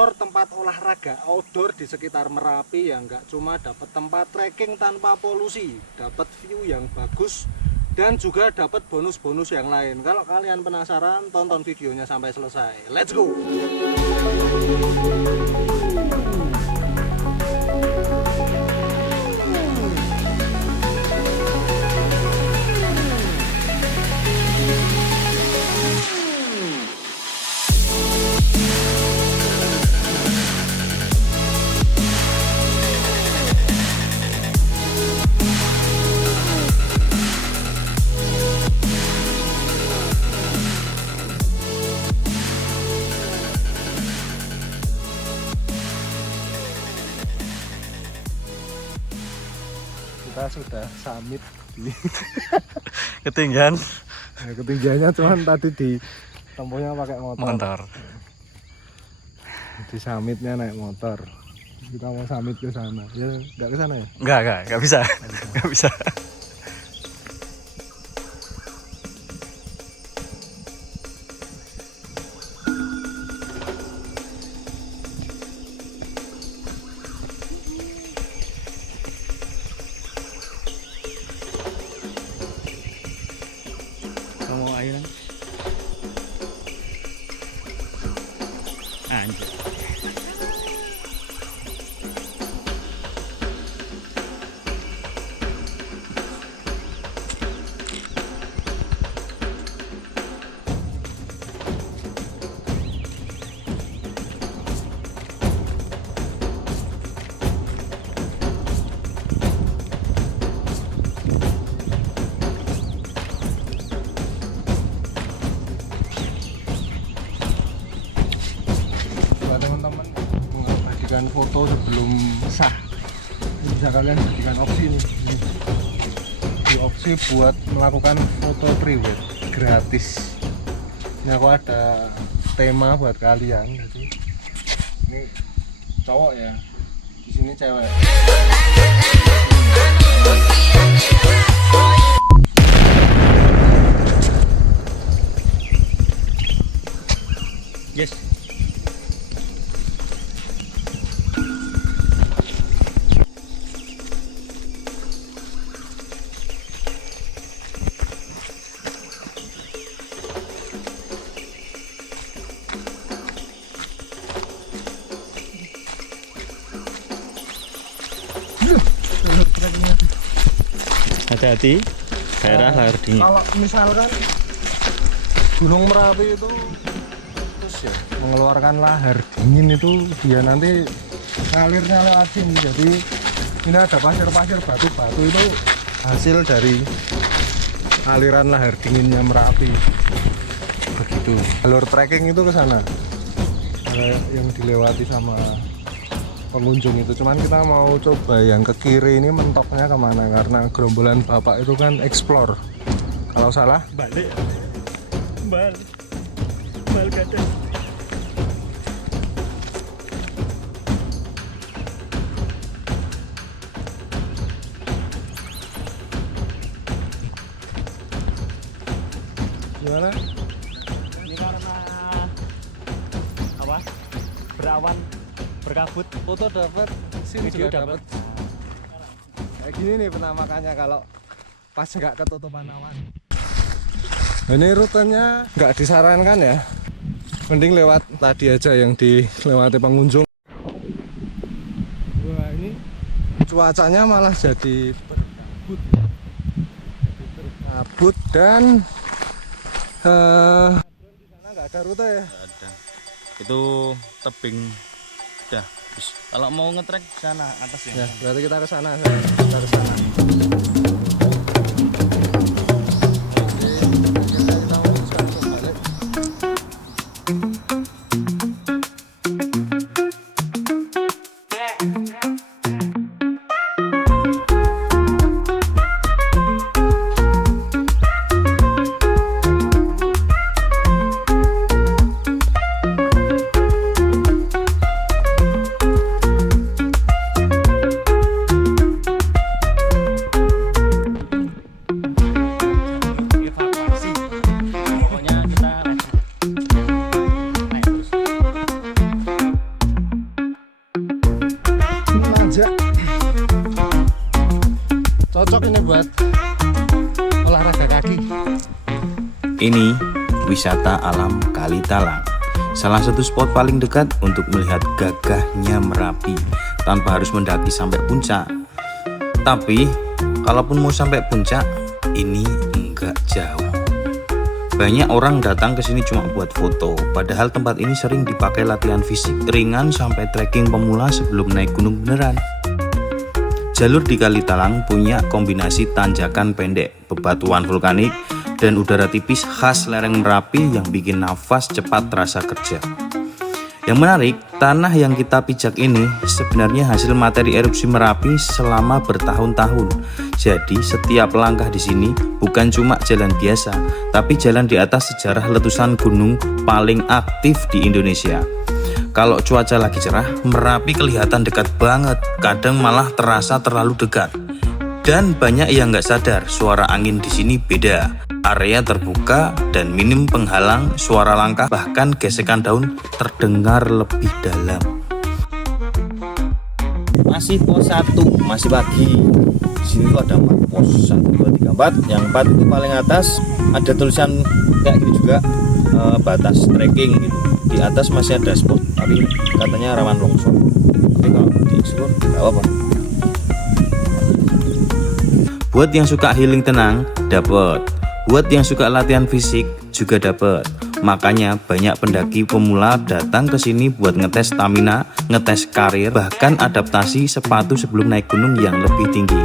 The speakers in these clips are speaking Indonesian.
mengeksplor tempat olahraga outdoor di sekitar Merapi yang nggak cuma dapat tempat trekking tanpa polusi, dapat view yang bagus, dan juga dapat bonus-bonus yang lain. Kalau kalian penasaran, tonton videonya sampai selesai. Let's go! Kita sudah summit di Ketinggian ya, ketinggiannya cuman tadi di tempuhnya pakai motor. Di summitnya naik motor. Kita mau summit ke sana. Ya nggak ke sana ya? Enggak bisa. Enggak bisa. Kamu ayo kan? Anjir. Teman-teman mengabadikan foto sebelum sah, ini bisa kalian jadikan opsi nih. Di opsi buat melakukan foto pre-wed gratis. Ini aku ada tema buat kalian. Jadi ini cowok ya, di sini cewek. Yes. Hati-hati daerah lahar dingin. Kalau misalkan Gunung Merapi itu terus ya mengeluarkan lahar dingin itu dia nanti ngalirnya lewat sini. Jadi ini ada pasir-pasir, batu-batu itu hasil dari aliran lahar dinginnya Merapi. Begitu. Jalur trekking itu ke sana. Yang dilewati sama pengunjung itu, cuman kita mau coba yang ke kiri ini mentoknya kemana, karena gerombolan bapak itu kan explore. Kalau salah Balik gada. gimana? Ini karena apa? Berawan, berkabut. Foto dapat, scene Video juga dapat. dapat. Kayak gini nih penampakannya kalau pas nggak ketutupan awan. Ini rutenya nggak disarankan ya, mending lewat tadi aja yang dilewati pengunjung. Wah, ini cuacanya malah jadi berkabut dan di sana nggak ada rute ya. Nggak ada. Itu tebing. Udah. Kalau mau ngetrek sana atas ya. Ya, berarti kita ke sana. Kita ke sana. Cocok ini buat olahraga kaki. Ini wisata alam Kalitalang, salah satu spot paling dekat untuk melihat gagahnya Merapi tanpa harus mendaki sampai puncak. Tapi kalaupun mau sampai puncak, ini enggak jauh. Banyak orang datang ke sini cuma buat foto, padahal tempat ini sering dipakai latihan fisik ringan sampai trekking pemula sebelum naik gunung beneran. Jalur di Kalitalang punya kombinasi tanjakan pendek, bebatuan vulkanik, dan udara tipis khas lereng Merapi yang bikin nafas cepat terasa kerja. Yang menarik, tanah yang kita pijak ini sebenarnya hasil materi erupsi Merapi selama bertahun-tahun. Jadi setiap langkah di sini bukan cuma jalan biasa, tapi jalan di atas sejarah letusan gunung paling aktif di Indonesia. Kalau cuaca lagi cerah, Merapi kelihatan dekat banget, kadang malah terasa terlalu dekat. Dan banyak yang nggak sadar, suara angin di sini beda. Area terbuka dan minim penghalang, suara langkah bahkan gesekan daun terdengar lebih dalam. Masih pos 1, masih pagi. Di sini tuh ada 4 pos, 1, 2, 3, 4. Yang 4 itu paling atas ada tulisan kayak gitu juga, batas trekking gitu. Di atas masih ada spot, tapi katanya rawan longsor. Tapi kalau di explore nggak apa-apa. Buat yang suka healing tenang, dapet. Buat yang suka latihan fisik juga dapat. Makanya banyak pendaki pemula datang ke sini buat ngetes stamina, ngetes karir, bahkan adaptasi sepatu sebelum naik gunung yang lebih tinggi.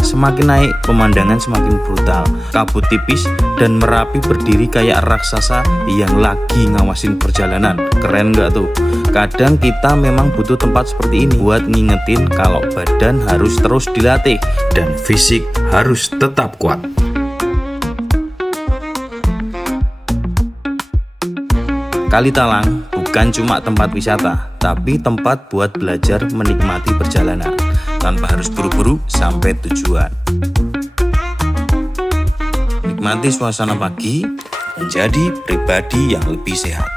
Semakin naik, pemandangan semakin brutal. Kabut tipis dan Merapi berdiri kayak raksasa yang lagi ngawasin perjalanan. Keren nggak tuh? Kadang kita memang butuh tempat seperti ini buat ngingetin kalau badan harus terus dilatih dan fisik harus tetap kuat. Kalitalang bukan cuma tempat wisata, tapi tempat buat belajar menikmati perjalanan tanpa harus buru-buru sampai tujuan. Nikmati suasana pagi, menjadi pribadi yang lebih sehat.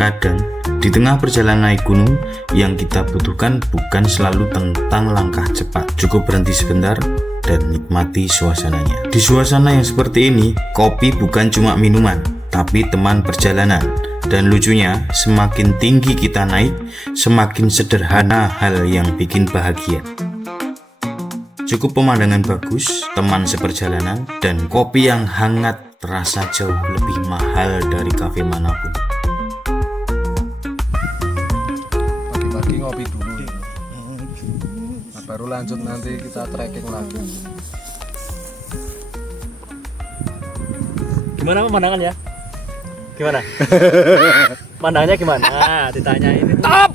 Kadang, di tengah perjalanan naik gunung, yang kita butuhkan bukan selalu tentang langkah cepat. Cukup berhenti sebentar dan nikmati suasananya. Di suasana yang seperti ini, kopi bukan cuma minuman, tapi teman perjalanan. Dan lucunya, semakin tinggi kita naik, semakin sederhana hal yang bikin bahagia. Cukup pemandangan bagus, teman seperjalanan, dan kopi yang hangat terasa jauh lebih mahal dari kafe manapun. Pagi-pagi ngopi dulu. Nah, baru lanjut nanti kita trekking lagi. Gimana pemandangan ya? Gimana? Pandangannya gimana? Nah, ditanyain. Top!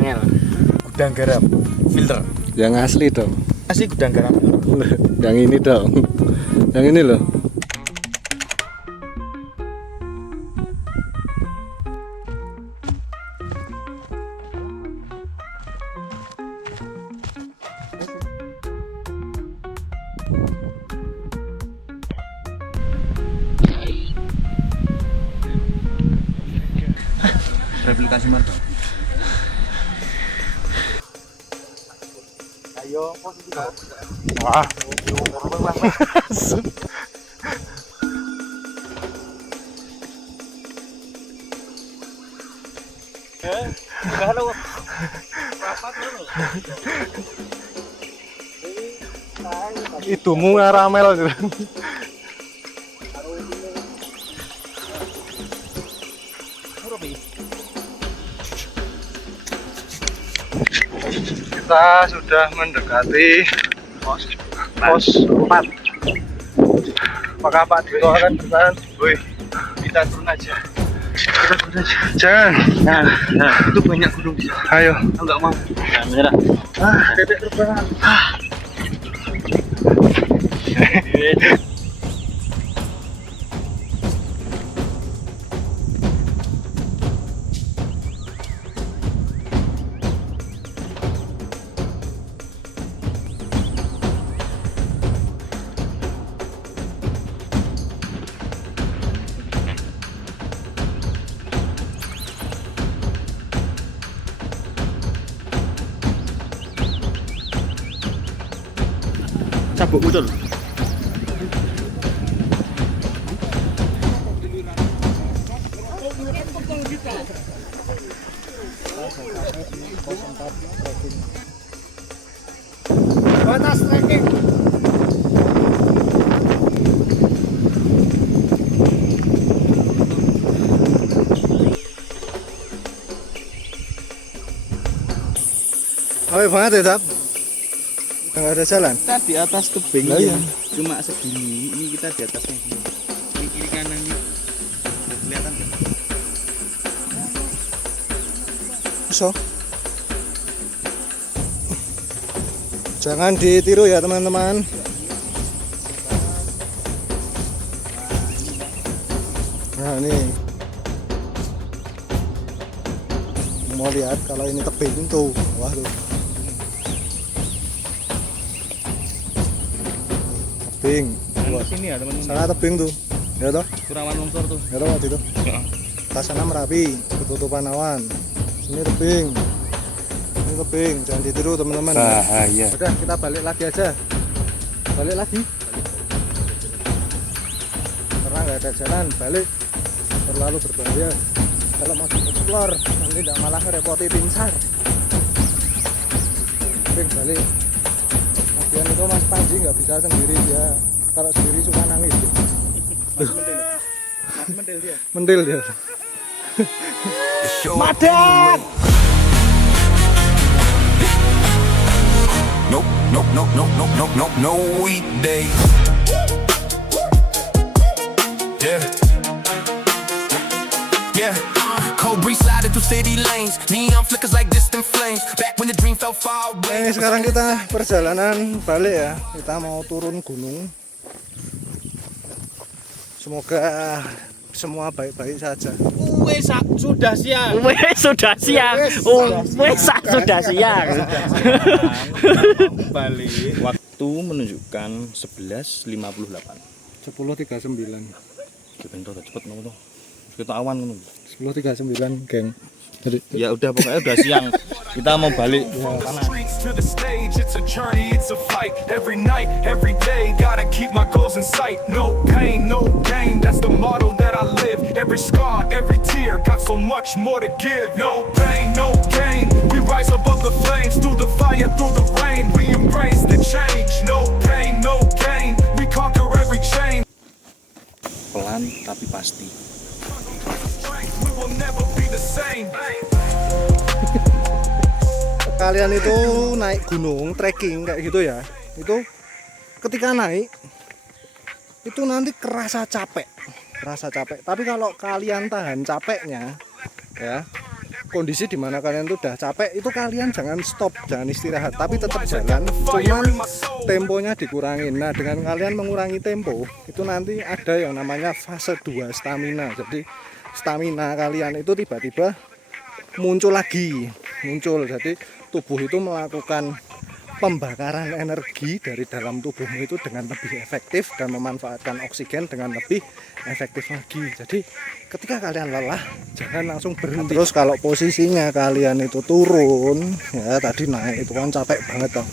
Angel. Gudang garam filter. Yang asli dong. Asli gudang garam. Yang ini dong. Yang ini loh. Replikasi marga. Ayo, Wah. Hidungmu ngaramel gitu. Kita sudah mendekati pos 4. Apakah Pak Dito akan bertahan? Woi, Kita turun aja. jangan. Nah, itu banyak gunung di sana. Ayo. Aku nggak mau. nah, menyerah. Dedek terbang. Gubuk betul. Batas trekking. Ayo banget ya, Dap. Nggak ada jalan. Kita di atas tebing Lah, iya. cuma segini. Ini kita di atasnya gini. Ini kiri kanan ini. Udah kelihatan kan? So. Jangan ditiru ya teman-teman. Nah ini mau lihat kalau ini tebing tuh, wah tuh tebing. Wah, Sini ya teman-teman. sana tebing tuh, ya toh, Kurawan longsor tuh. ya toh waktu itu. Pas sana Merapi, ketutupan awan. Sini tebing. Ini tebing, jangan ditiru teman-teman. Bahaya. Udah kita balik lagi aja. Balik lagi. Karena nggak ada jalan, balik. Terlalu berbahaya. Kalau mau explore, nanti tidak malah ngerepoti tim SAR. Tebing balik. Kemudian itu Mas Panji nggak bisa sendiri dia. Kalau sendiri suka nangis. Mendel dia. Mendil dia. Madat. No weekday. Yeah. Cold breeze sliding through city lanes. Neon flickers like distant flames. Back when the dream fell far away. Ini sekarang kita perjalanan balik ya. Kita mau turun gunung. Semoga semua baik-baik saja. Sudah siang. Sudah siang. Sudah siang. Balik. Waktu menunjukkan 11.58. 10.39. Kita cepet nunggu tuh. Kita awan nunggu. 10.39 geng. Jadi Ya udah pokoknya udah siang. Kita mau balik. Streets to the stage, it's a journey, it's a fight. Every night, every day, gotta keep my goals in sight. No pain, no gain, that's the motto that I live. Every scar, every tear, got so much more to give. No pain, no gain, we rise above the flames. Through the fire, through the rain, we embrace the change. No pain, no gain, we conquer every chain. Pelan tapi pasti. We will never be the same. kalian itu naik gunung, trekking kayak gitu ya. Itu ketika naik itu nanti kerasa capek. Tapi kalau kalian tahan capeknya ya, kondisi dimana kalian tuh udah capek, itu kalian jangan stop, jangan istirahat, tapi tetap jalan, cuman temponya dikurangin. Nah, dengan kalian mengurangi tempo, itu nanti ada yang namanya fase 2 stamina. Jadi stamina kalian itu tiba-tiba muncul. Jadi tubuh itu melakukan pembakaran energi dari dalam tubuhmu itu dengan lebih efektif dan memanfaatkan oksigen dengan lebih efektif lagi. Jadi ketika kalian lelah, jangan langsung berhenti. Terus kalau posisinya kalian itu turun, ya tadi naik itu kan capek banget toh.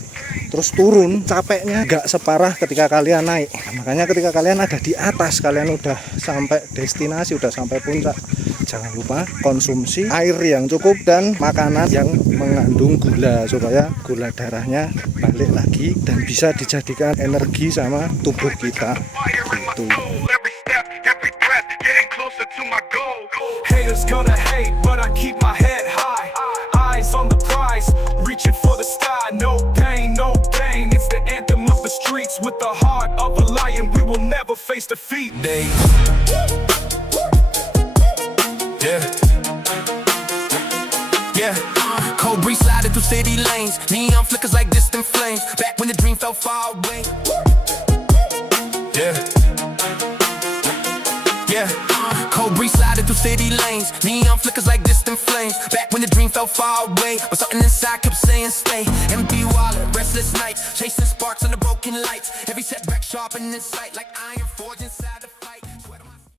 Terus turun, capeknya nggak separah ketika kalian naik. Makanya ketika kalian ada di atas, kalian udah sampai destinasi, udah sampai puncak, jangan lupa konsumsi air yang cukup dan makanan yang mengandung gula, supaya gula darahnya balik lagi dan bisa dijadikan energi sama tubuh kita gitu. Haters gonna hate, but I keep my head high. Eyes on the prize, reaching for the sky. No pain, no gain. It's the anthem of the streets. With the heart of a lion, we will never face defeat. Yeah. Cold breeze sliding through city lanes. Neon flickers like distant flames. Back when the dream fell far away. Yeah. Cold breeze sliding through city lanes. Neon flickers like distant flames. Back when the dream fell far away, but something inside kept saying stay. Empty wallet, restless nights, chasing sparks on the broken lights. Every setback sharpened in sight, like iron forged inside the